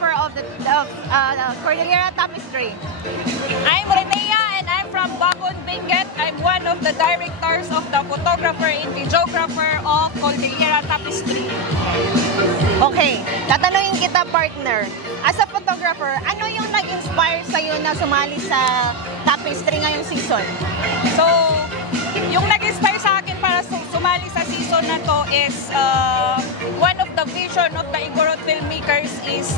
photographer of the Cordillera Tapestry. I'm Renea and I'm from Bagon Benguet. I'm one of the directors of the photographer and videographer of Cordillera Tapestry. Okay, tatanungin kita, partner. As a photographer, ano yung nag-inspire sa'yo na sumali sa Tapestry ngayong season? So, yung nag-inspire sa akin para sumali sa season na to is one of the vision of the Igorot filmmakers is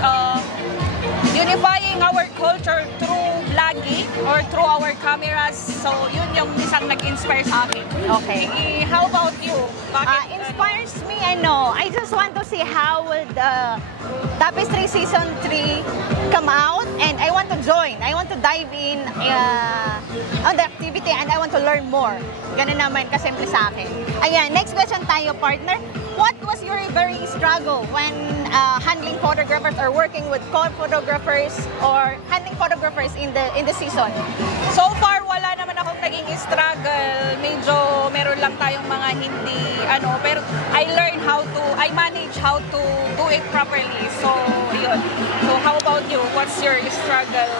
unifying our culture through vlogging or through our cameras. So, yun yung isang nag-inspire sa akin. Okay. How about you? Bakit? Inspires me, I just want to see how would Tapestry Season 3 come out, and I want to join. I want to dive in on the activity and I want to learn more. Ganun naman kasimple sa akin. Ayan, next question tayo, partner. What was your very struggle when handling photographers or working with co-photographers or handling photographers in the season? So far, wala naman akong naging struggle. Medyo meron lang tayong mga hindi, pero I manage how to do it properly. So, yun. So, how about you? What's your struggle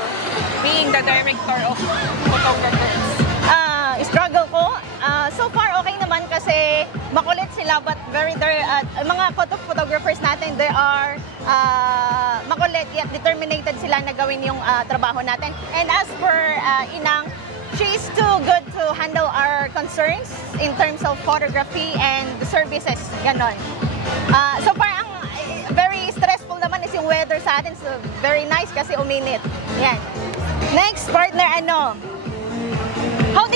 being the director of photographers? Struggle ko? So far, okay naman kasi makulit sila, but mga photographers natin, they are makulit yet determined sila na gawin yung trabaho natin. And as for Inang, she's too good to handle our concerns in terms of photography and the services. Ganon. So far, ang very stressful naman is yung weather sa atin. So, very nice kasi uminit. Yan. Next, partner, How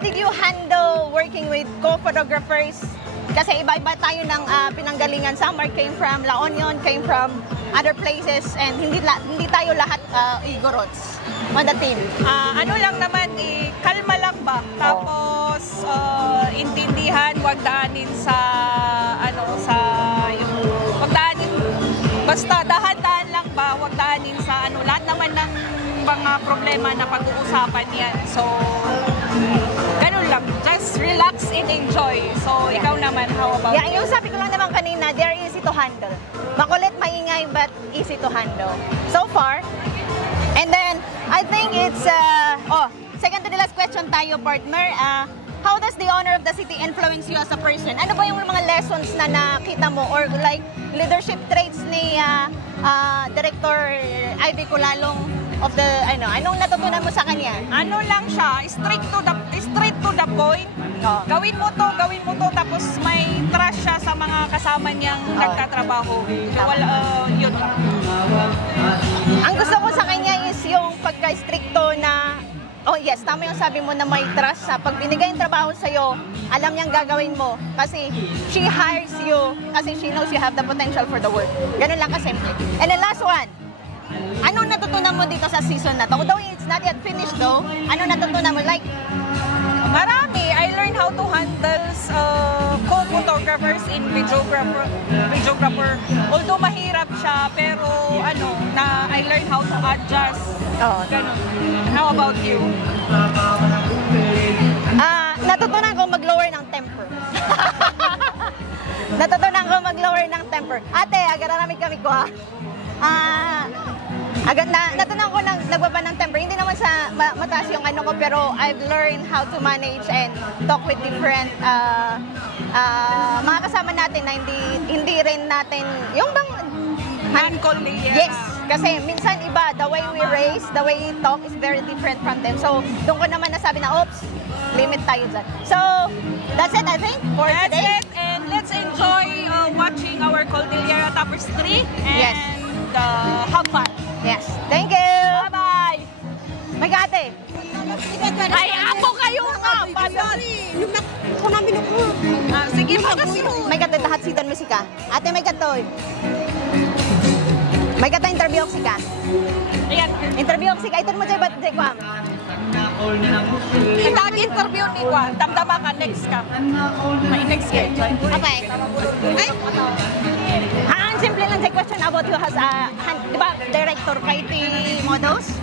did you handle working with co-photographers? Kasi iba-iba tayo ng pinanggalingan. Some came from La Union, came from other places, and hindi tayo lahat Igorots on the team. Lang naman, kalma lang ba? Tapos, intindihan, wag daanin basta dahan-dahan lang ba, wag daanin sa lahat naman ng mga problema na pag-uusapan yan. So, ganun lang. Just relax and enjoy. So, ikaw naman, how about you? Yung sabi ko lang naman kanina, they're easy to handle. Makulit, maingay, but easy to handle. So far. And then, I think it's, second to the last question tayo, partner. How does the honor of the city influence you as a person? Ano ba yung mga lessons na nakita mo or like leadership traits ni Director Ivy Culalong of the anong natutunan mo sa kanya? Ano lang siya, straight to the point. Gawin mo to tapos may trust siya sa mga kasama niyang nagtatrabaho. Yun lang. Ang gusto ko sa kanya is yung pagka-stricto na yes, tama yung sabi mo na may trust sa pag binigay yung trabaho sa'yo, alam niyang gagawin mo kasi she hires you kasi she knows you have the potential for the work. Ganun lang kasimple. And the last one, anong natutunan mo dito sa season na to? Although it's not yet finished though, anong natutunan mo? Like, marami. I learned how to handle co-photographers in videographer. Although mahirap siya, pero I learned how to adjust. Ganun. How about you? Natutunan ko mag-lower ng temper. Ate, agararamig kami ko natutunan ko nagbaba ng temper. Hindi naman sa mataas yung ko, pero I've learned how to manage and talk with different mga kasama natin na hindi rin natin yung bang Yes, kasi minsan iba, the way we raise, the way we talk is very different from them. So, doon ko naman nasabi na, oops, limit tayo dyan. So, that's it, I think, for today. That's it, and let's enjoy watching our Cordillera Tapestry and have fun. Yes, thank you! Bye-bye! May gate! Ay, ako kayo nga! Sige, may gate, lahat si Don Musika. Ate, may gatoy. May gata interview ako sika. Ayan. Interview ako sika. Ito mo dyan ba, Kwam? Kita interview ni Kwam. Damdama ka, next ka. May next ka. Okay. Ay! Ang simple lang sa question about you as di ba, director kay T Models?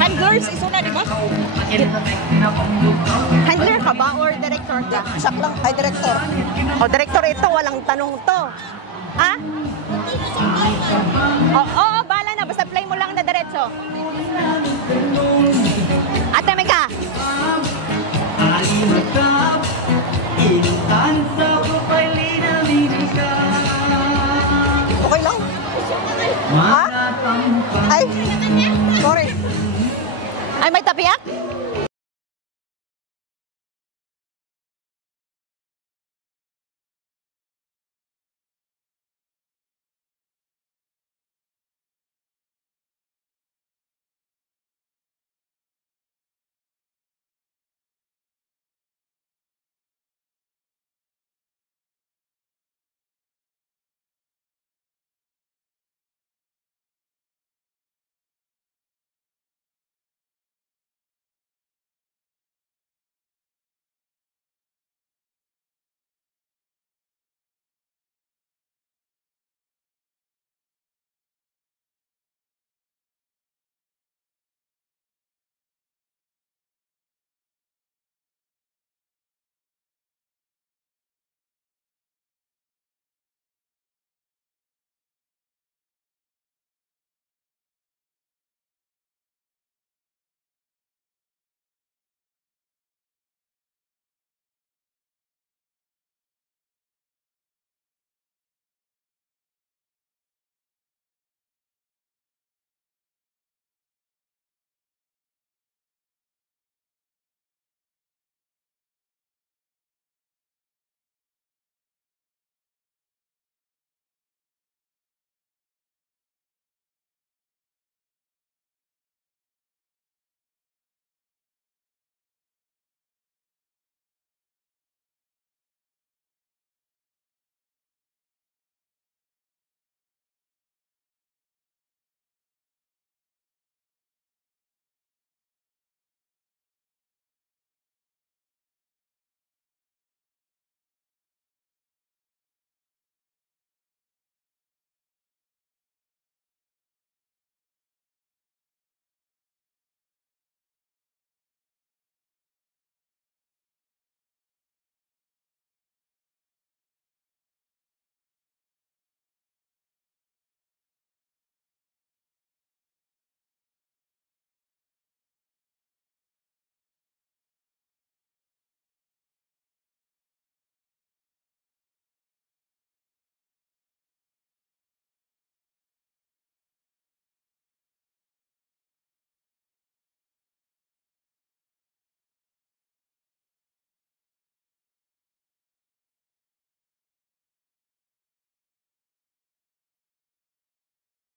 Handlers, isuna, di ba? Handler ka ba or director ka? Saklang kay director. O, director ito, walang tanong to. Ha? Ha? Ay, sorry. Ay, may tapiak?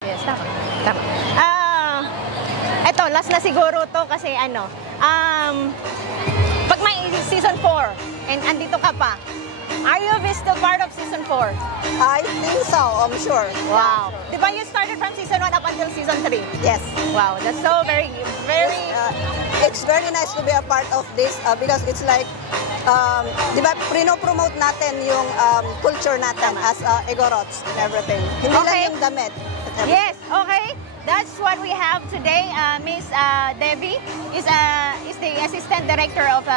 Yes, tama. Tama. Eto, last na siguro to kasi pag may season 4 and andito ka pa, are you still part of season 4? I think so, I'm sure. Wow. Di ba you started from season 1 up until season 3? Yes. Wow, that's so very, very... It's very nice to be a part of this because it's like, di ba, promote natin yung culture natin as Igorots and everything. Hindi lang yung damit. Yes, okay. That's what we have today. Miss Debbie is the Assistant Director of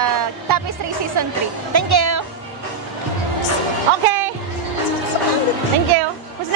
Tapestry Season 3. Thank you. Okay. Thank you.